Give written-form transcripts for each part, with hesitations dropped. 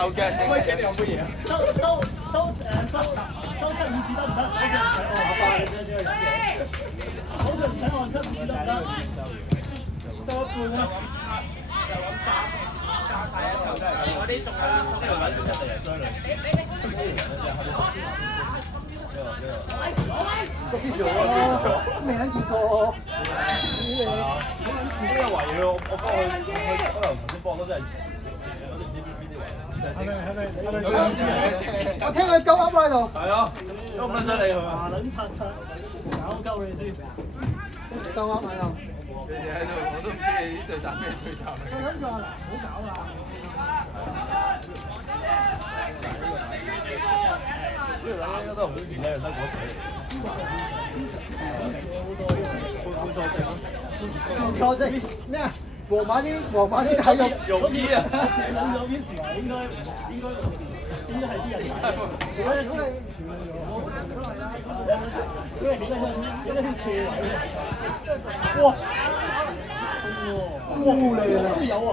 有嘅，威姐你有乜嘢啊？收7-5次得唔得？好嘅唔使按7-5次得唔得？收一半啦。就咁炸晒一嚿真係。嗰啲仲有呢個位做一定係雙兩。個邊條啊？未撚見過。都有圍嘅，我幫佢可能頭先幫都真係。我聽佢鳩噏喺度。係咯，都唔撚犀利係嘛？麻撚擦搞鳩你先。鳩噏喺度。你哋喺度，我都唔知你呢隊打咩隊頭。我諗住話嗱，唔好搞啦。呢條撚應該都好時咧，得嗰時。唔錯啫，咩啊？皇馬啲體育容易啊！諗咗邊時話應該冇事，應該係啲人買嘅。如果你因為點解先斜位嘅？哇！烏嚟啦！有啊！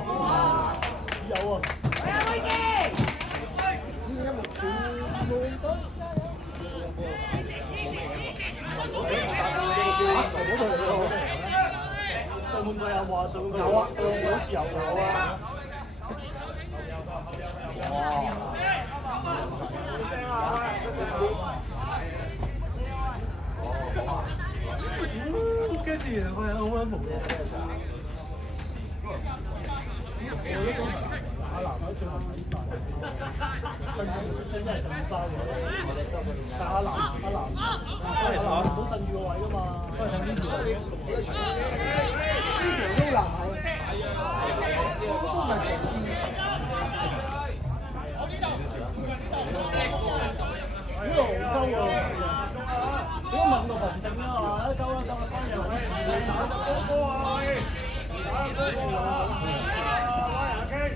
有啊！上半季有冇啊？上半季有啊，好似有啊。跟住我有好撚無嘅。阿南喺最後比賽，真係振包嘅。但阿南唔好震住個位㗎嘛，都係睇呢條。都難係，都唔係平啲。呢個戇鳩喎，點解問個旁證啊嘛？鳩啦，翻嚟好事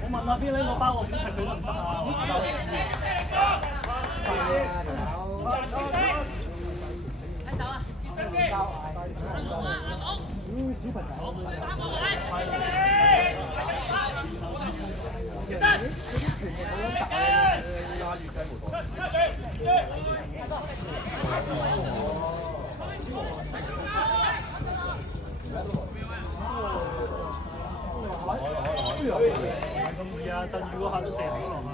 我問下邊呢個包我點拆佢得唔得啊？小朋友。咁易啊！震宇嗰下都射唔到落去，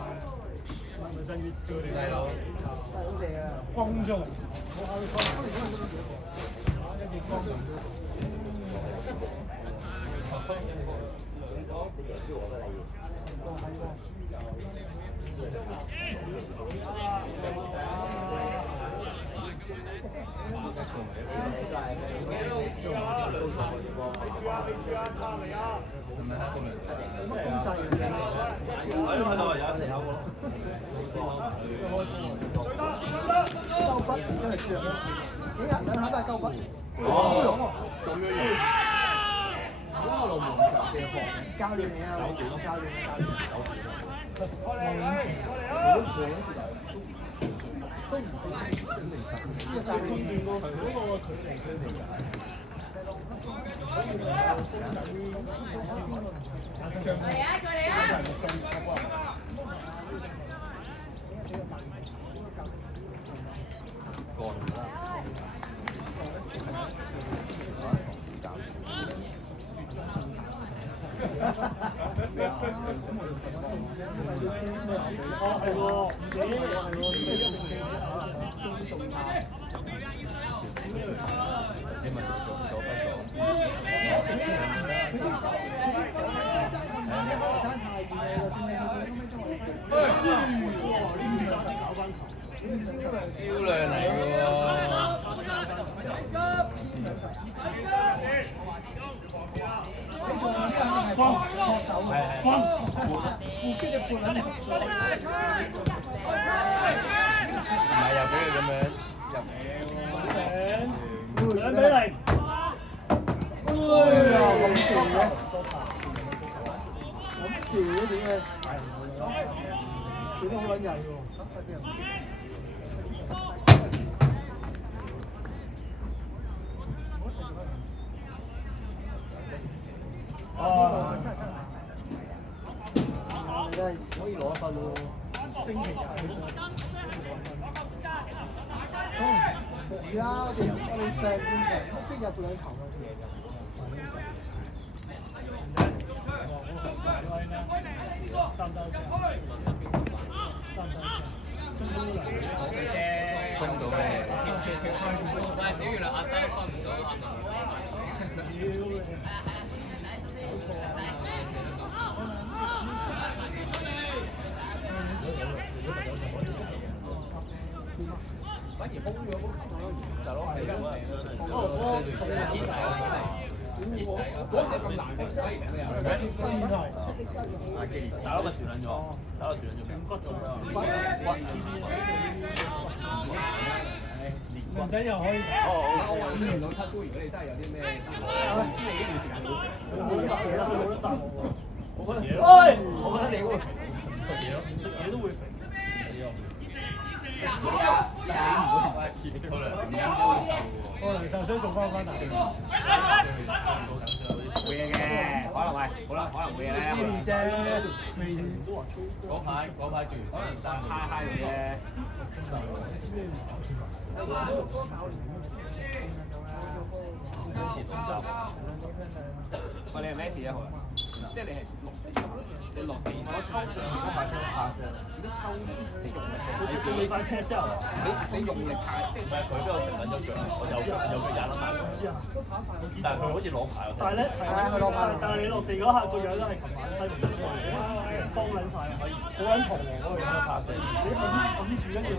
咪震宇叫你細佬射啊！轟出嚟，嗰下都轟，跟住轟。幾人兩下都係鳩筆。咁樣用。嗰個龍門就射波。教練嚟啊！教練。都唔係整明白。呢個教練斷過佢嗰個距離。係喎，超量嚟嘅喎。你仲有啲肯定係撲走嘅，護機隻半撚嚟。唔係又俾佢咁樣入。2-0。哎呀，咁潮嘅，咁潮嘅點嘅？笑得好撚曳喎！真係可以攞一分喎。星期日去過。唔止啦，我哋成半場屋企入到兩球啦，衝到咩？唔係屌，原來阿仔分唔到阿文。反而空咗嗰球就攞係啦，嗰隻咁難嘅西咩啊？打咗個斷咗，打咗斷咗咩？骨文仔又可以。我話先唔到 touch，如果你真係有啲咩，我知你呢段時間好肥。冇得答我喎。我覺得你嗰個肥，食嘢咯，食嘢都會肥。可能受傷仲翻大。會嘅，可能係，可能會嘅咧。知你啫，嗰排住，可能生嗨嘅啫。喂，你係咩事啊？即係你係你落地嗰抽上嗰塊槍拍上，點解抽即係用力？好似你塊 catch 之後，你用力拍，即係佢俾我食緊咗腳，我有佢踩得埋。知啊。但係佢好似攞牌。但係咧，但係你落地嗰下個樣都係琴晚西蒙斯嚟嘅，慌撚晒，好撚彷徨嗰個樣拍死。你揞住跟住，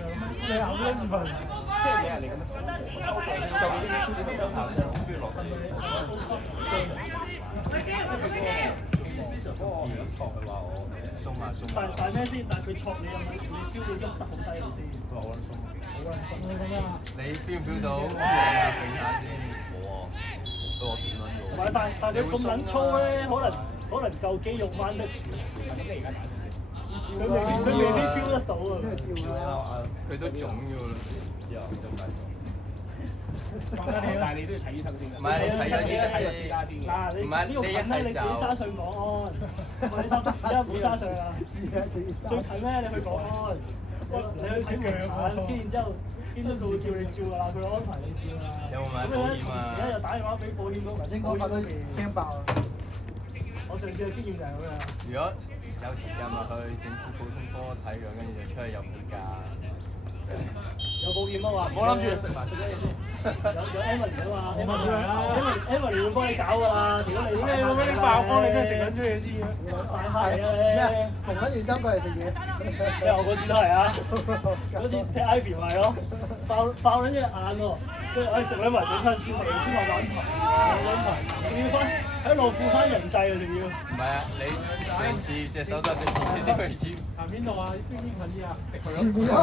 你揞跟住份，即係你係你咁樣抽上，就已經呢個拍上，跟住落地。但係咩先？但係佢戳你有冇？你 feel 到喐得好犀利先。佢話好撚鬆，好撚鬆你咁啊！你 feel 唔 feel 到？冇啊，佢話斷撚咗。唔係，但係佢咁撚粗咧，可能夠肌肉彎得住。咁你而家打佢未必 feel 得到啊！佢都腫咗啦。之後就解咗。但係你都要睇醫生先。唔係你睇個私家先。嗱，你呢個近咧，你自己揸上港安，你搭的士啊，唔好揸上啊！最近咧，你去港安，你去整門診，跟然之後，醫生佢會叫你照㗎啦，佢安排你照㗎啦。有冇買保險啊？咁你同時咧又打電話俾保險公司，應該發都驚爆啦。我上次嘅經驗就係咁樣。如果有時間咪去政府普通科睇樣，跟住就出去有保價。有保險啊嘛，唔好諗住食埋食咗嘢先。有 Emily 啊嘛，Emily 會幫你搞㗎啦。屌你老味，你爆光你都係食緊咗嘢先嘅。大蝦嚟啊你！逢緊月針過嚟食嘢。我嗰次都係啊，嗰次踢 Ivy 咪咯，爆撚隻眼喎，跟住食撚埋早餐先，先落攬牌，仲要翻喺路附翻人際啊，仲要。唔係啊，你上次隻手就食住先去尖。行邊度啊？邊近啲啊？全面啊！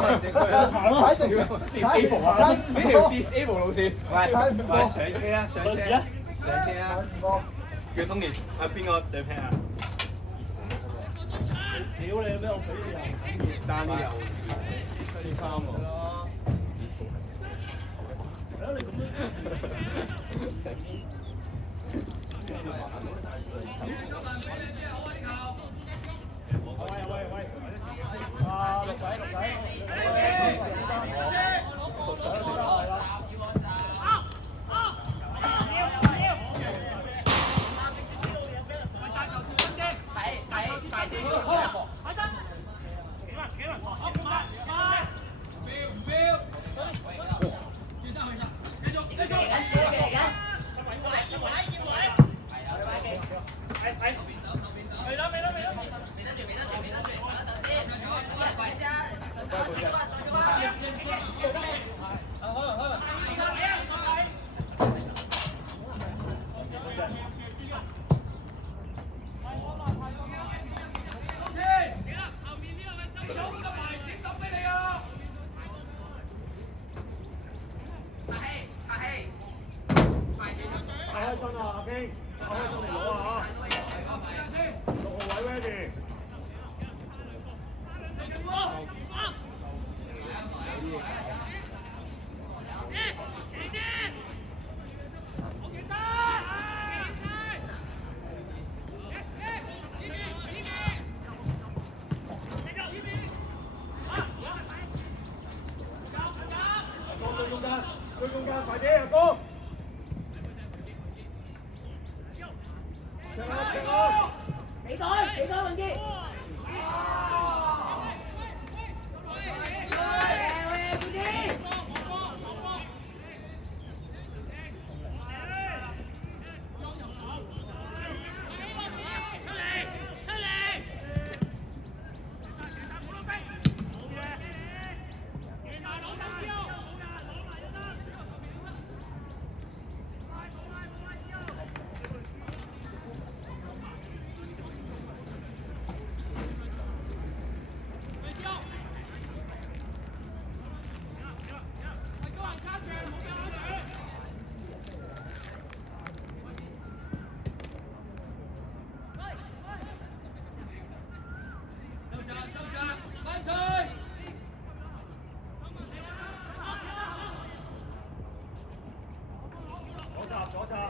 踩成disable 啊！呢條 disable 路線。喂，踩唔過。上車啊！上車啊！上車啊！叫東年啊，邊個對拼啊？屌你咩？我俾你又爭啲又第三喎。係啊，你咁啊，六仔。左插。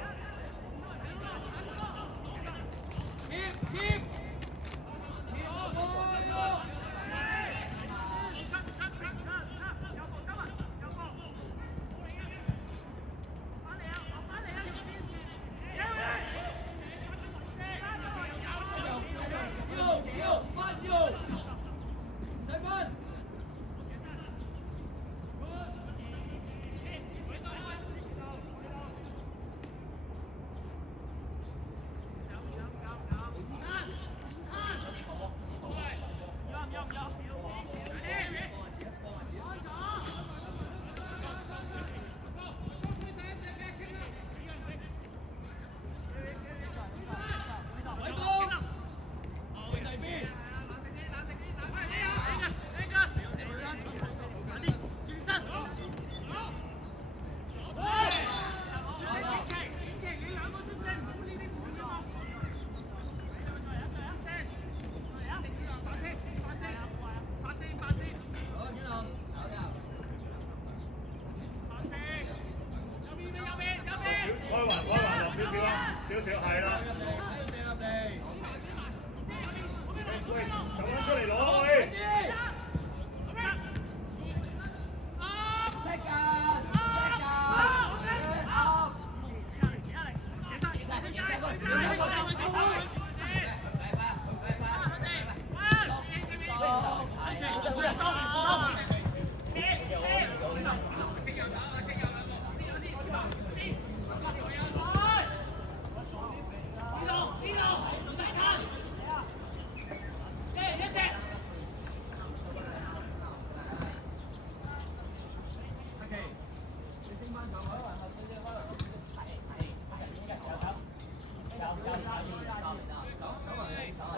少少係啦。喂，走翻出嚟攞喂！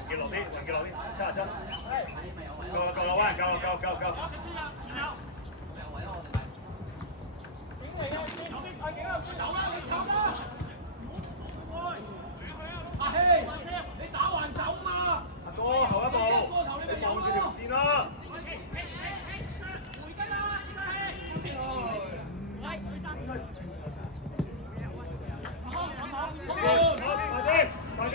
記落啲，記落啲，77。夠啦，夠啦，喂，夠啦，夠。阿希，你打橫走嘛？阿哥，後一步，你望住條線啦。快啲！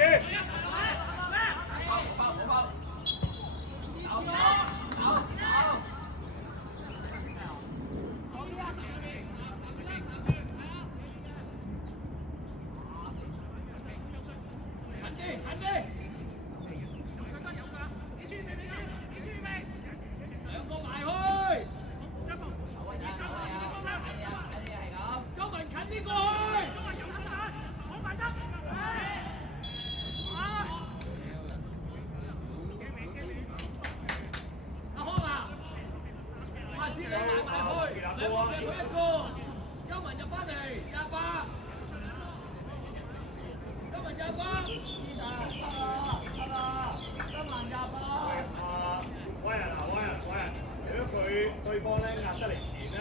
對方咧壓得嚟前咧，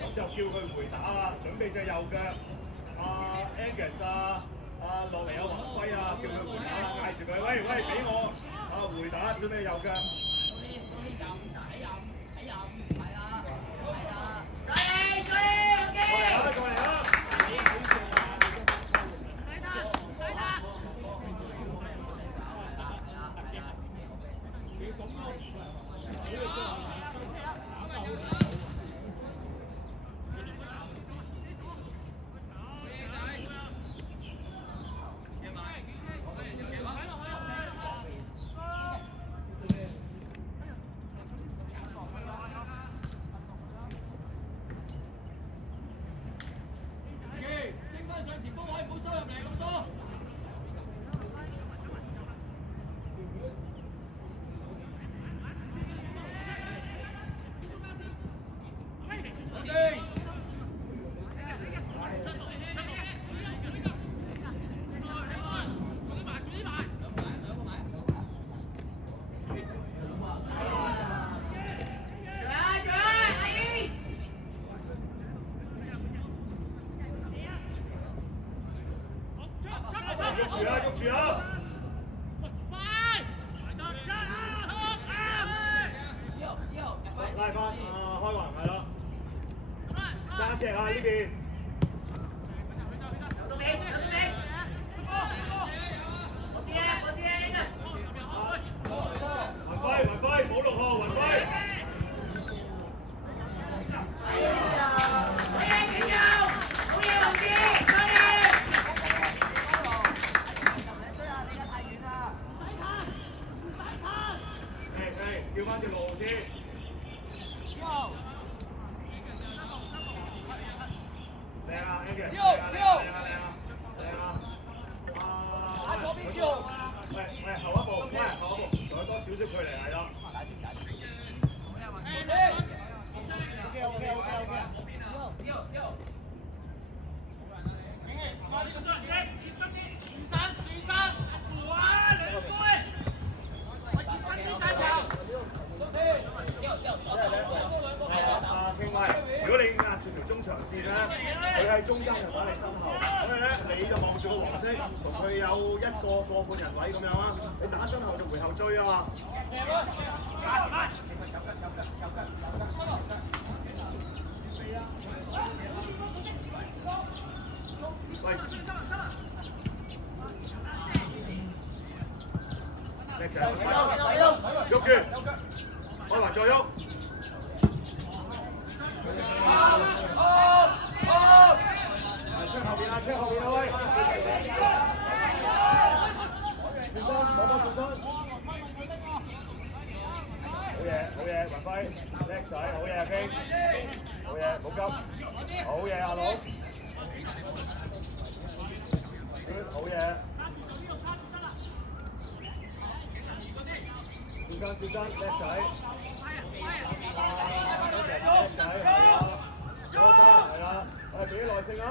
咁就叫佢回打啦，準備隻右腳。Angus 落嚟宏輝叫佢回打啦，嗌住佢，喂，俾我回打，準備右腳。過嚟啦！喐住啊！拉翻開環係啦，揸隻啊呢邊。所以咧你就望住個黃色，同佢有一個過半人位咁樣啊。你打身後就回後追啊嘛。喂，叻仔，喐住，開環再喐。出後邊啊！出後邊啊！喂！轉身，攞波轉身。好嘢，好嘢，雲輝，叻仔，好嘢，傾，好嘢，冇急，好嘢，阿佬，好嘢。轉身，叻仔。叻仔，係啊，多得，係啦，喂，俾啲耐性啊！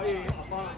可以合翻啦。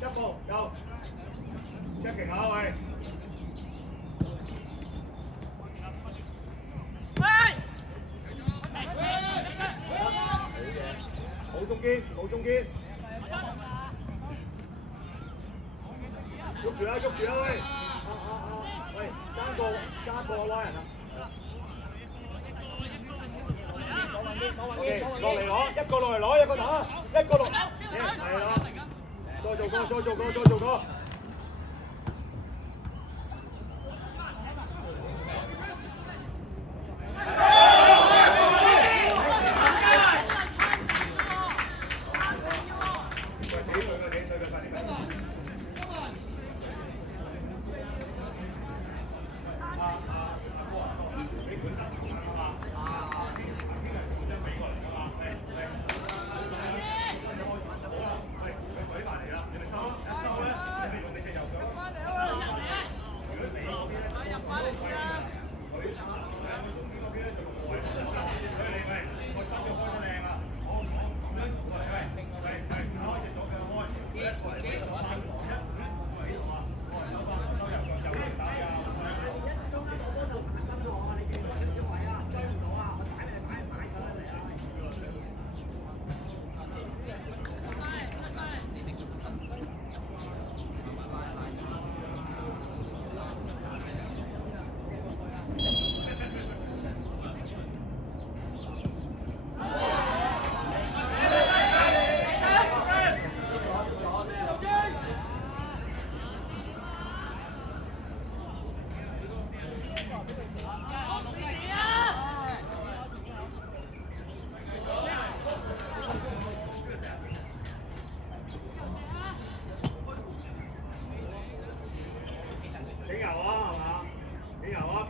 一步有 check 下喂。好中堅，好中堅。喐住啦，喐住啦喂！喂，揸個歪人啊！落嚟攞，一個落嚟攞，一個打，一個落，係啦。再做過，再做過，再做過。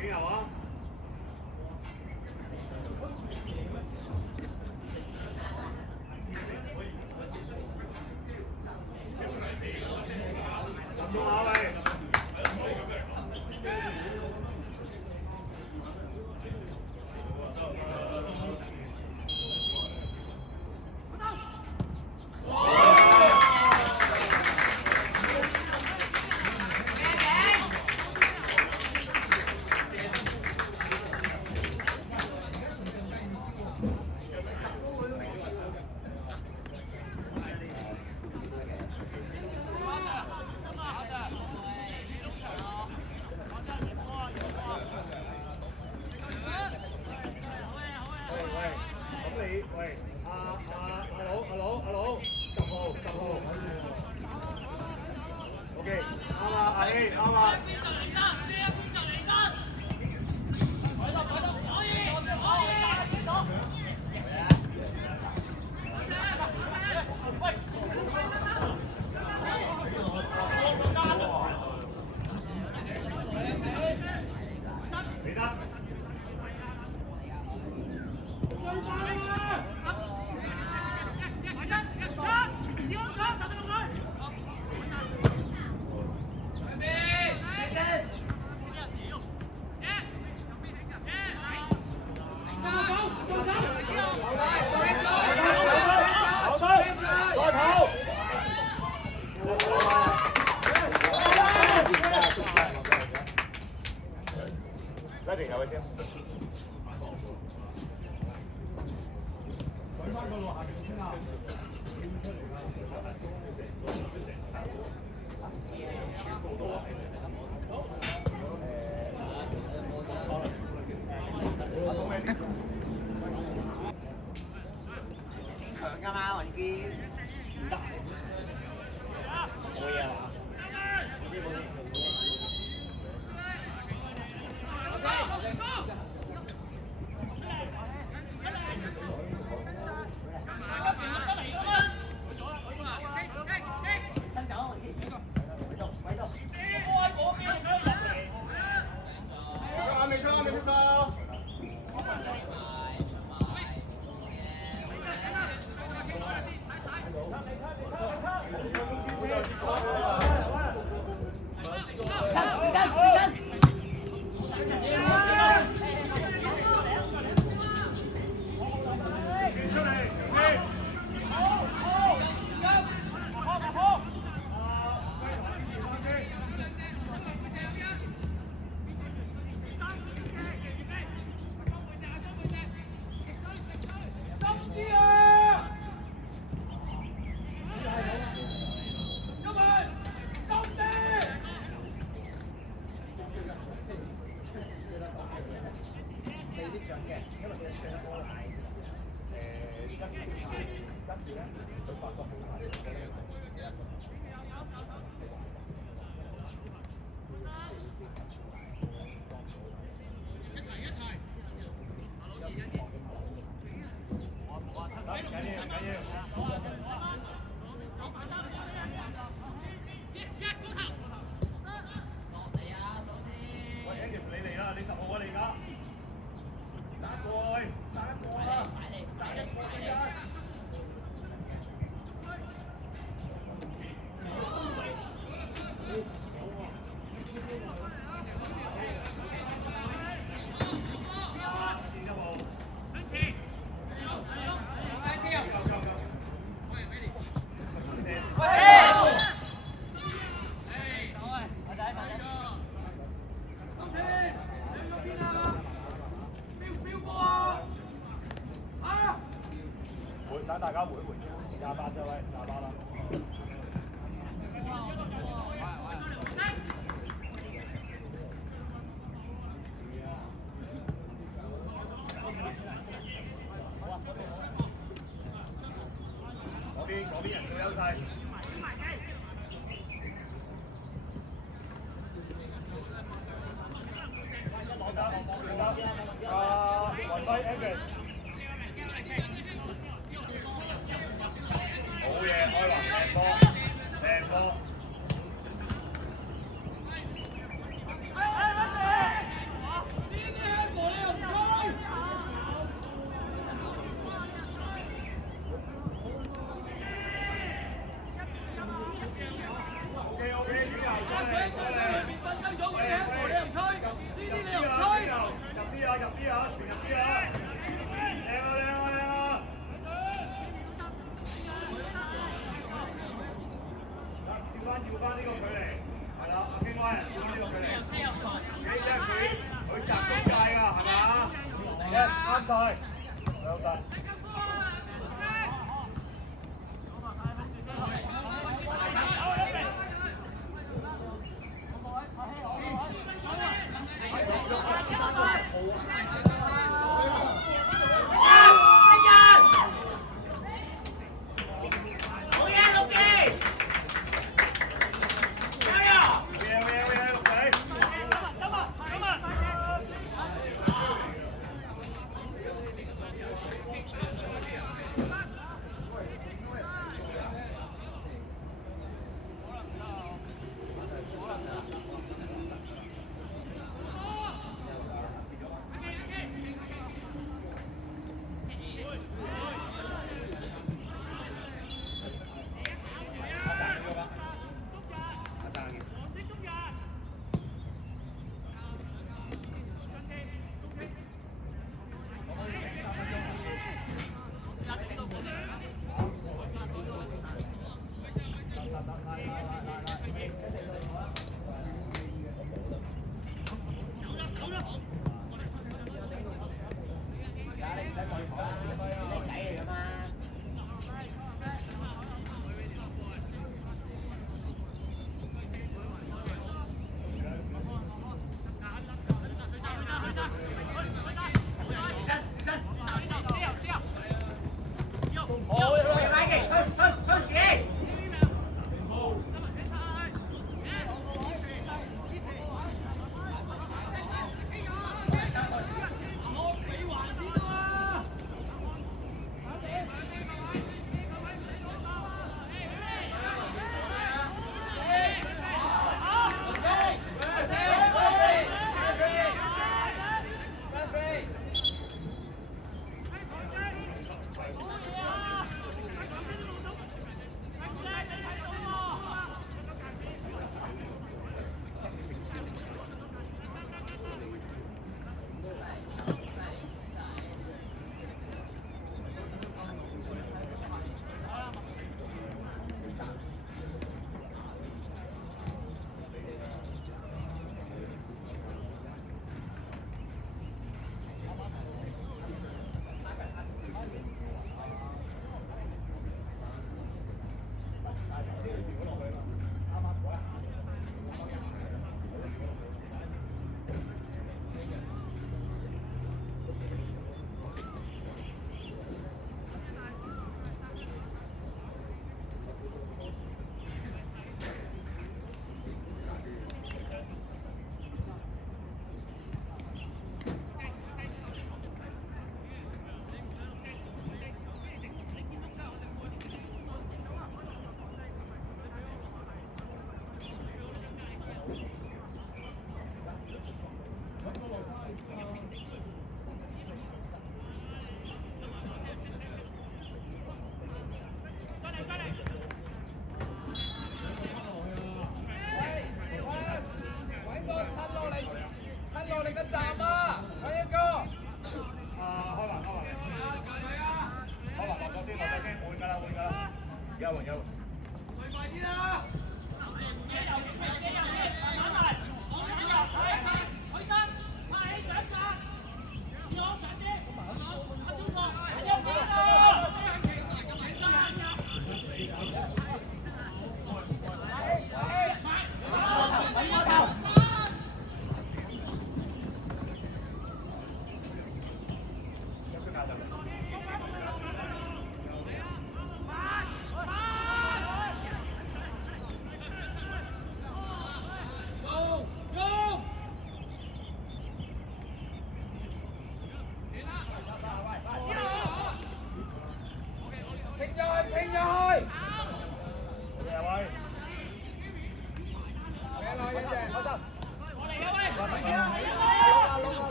幾牛啊！集中下喂！喂，阿佬，10號，OK，啱啊，阿希，啱啊。李德。Ready 有位先。揾翻個路下邊先啊！跳出嚟啦！堅強㗎嘛，雲堅。唔得，冇嘢係嘛？伸走雲堅，位度。未出手。未必準嘅，因為佢係唱歌奶嘅。跟住咧，就發覺好大。喂 ，Angus 你嚟啦，你10號啊，你而家。揸過去，揸一個啊！揸一個先啊！等大家回一回，28啫喂，28啦。嗰邊人最優勢。攞走，雲輝 Angus。好嘢，開華靚波，靚波。啱晒，有得。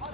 開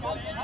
係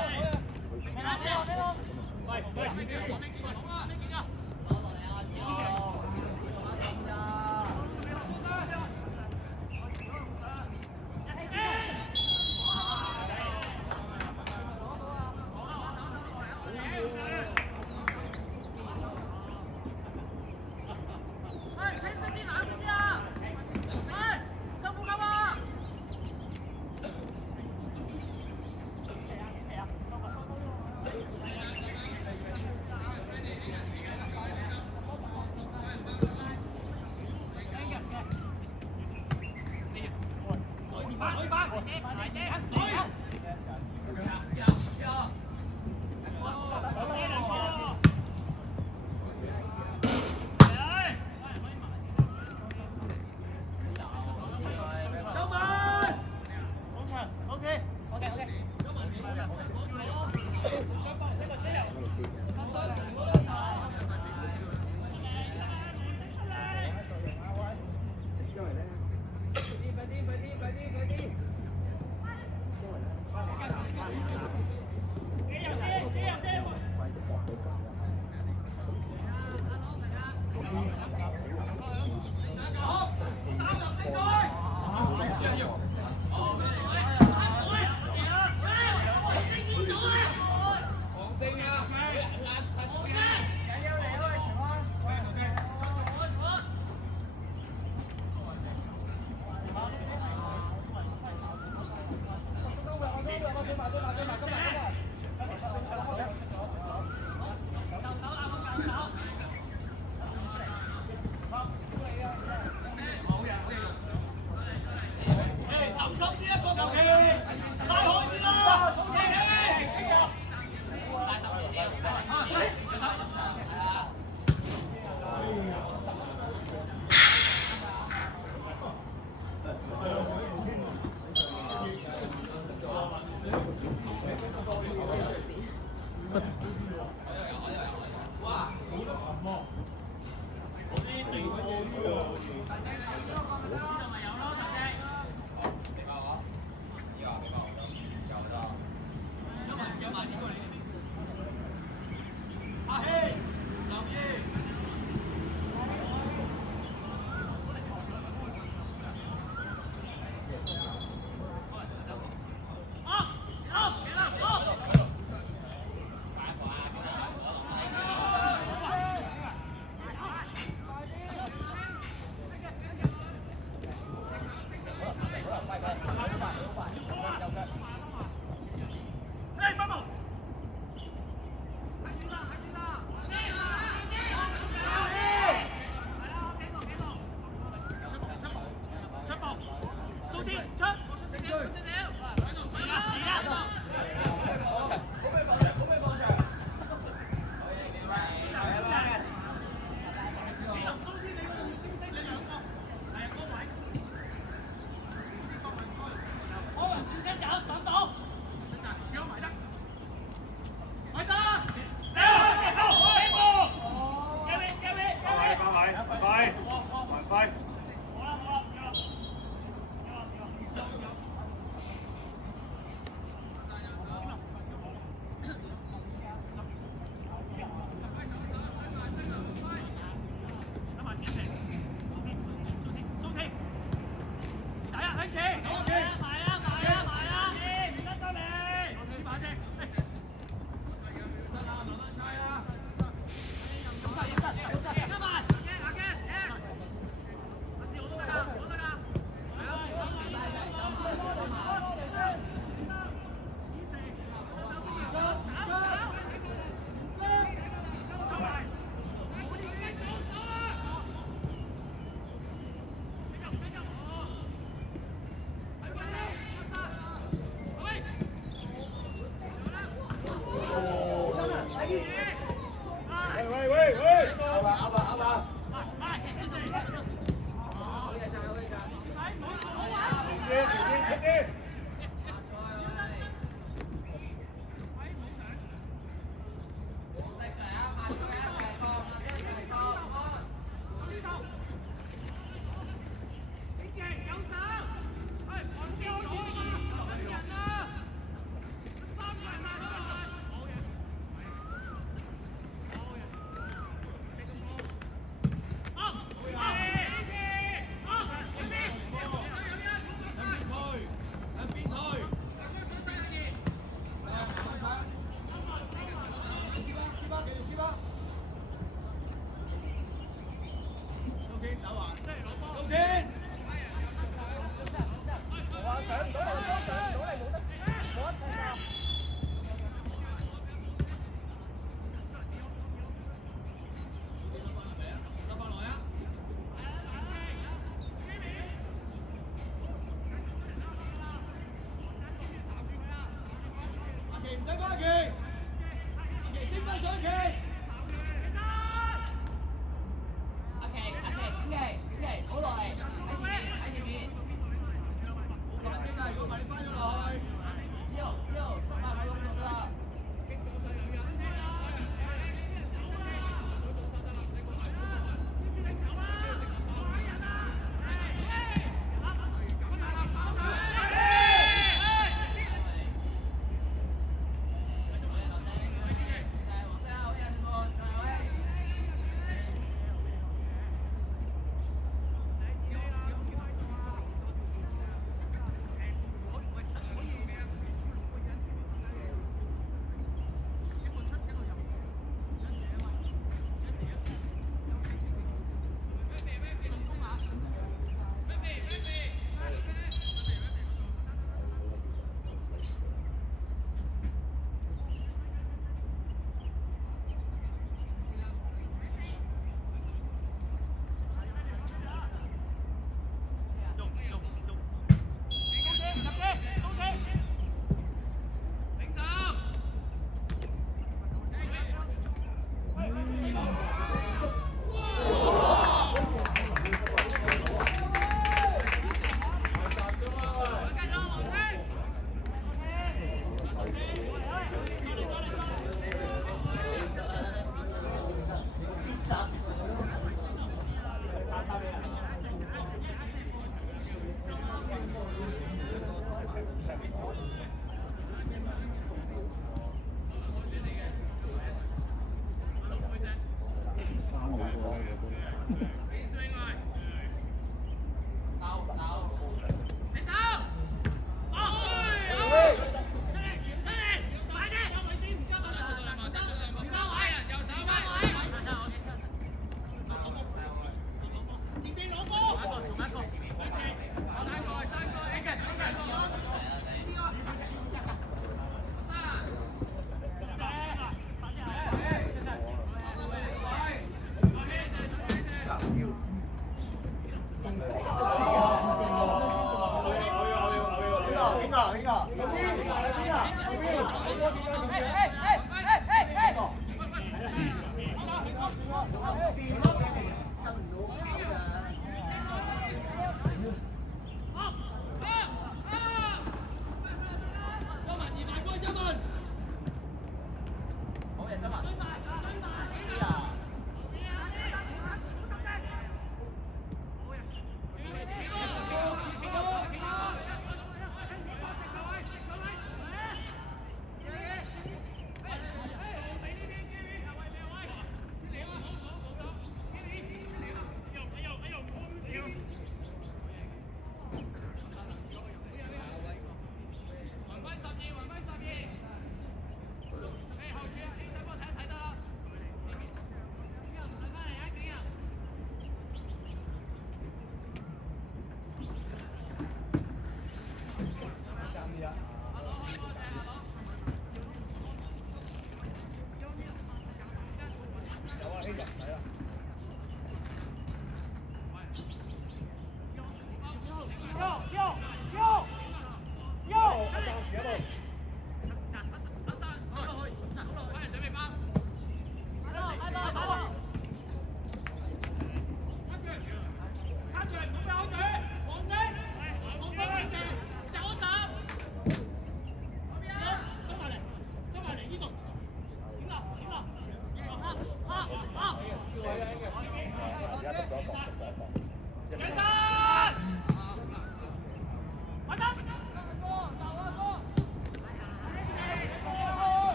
有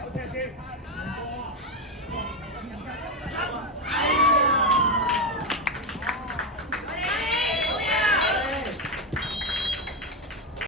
車先。